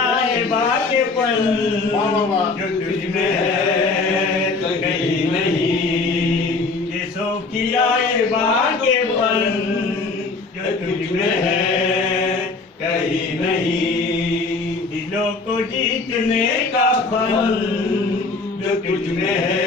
आए बातेपन जो तुझ में है कहीं नहीं। किसों की आए बातेपन जो तुझ में है कहीं नहीं। दिलों को जीतने का फल जो तुझ में है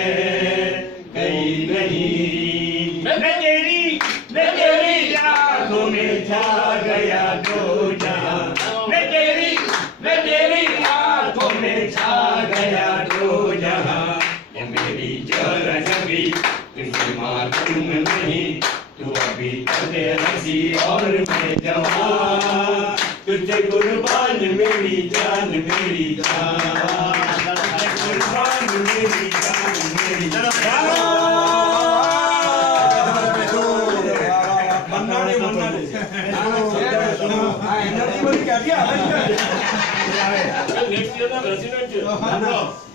कहीं नहीं। मैं तेरी आँखों में छा गया दो जहां। मैं तेरी आँखों में छा गया दो जहां। ये मेरी जरा जबी तुझे मालूम नहीं। तू अभी तले हंसी और मैं जवान। तुझे कुर्बान मेरी जान मेरी जान। तुझे कुर्बान मेरी जान मेरी जान। Next year, the resident.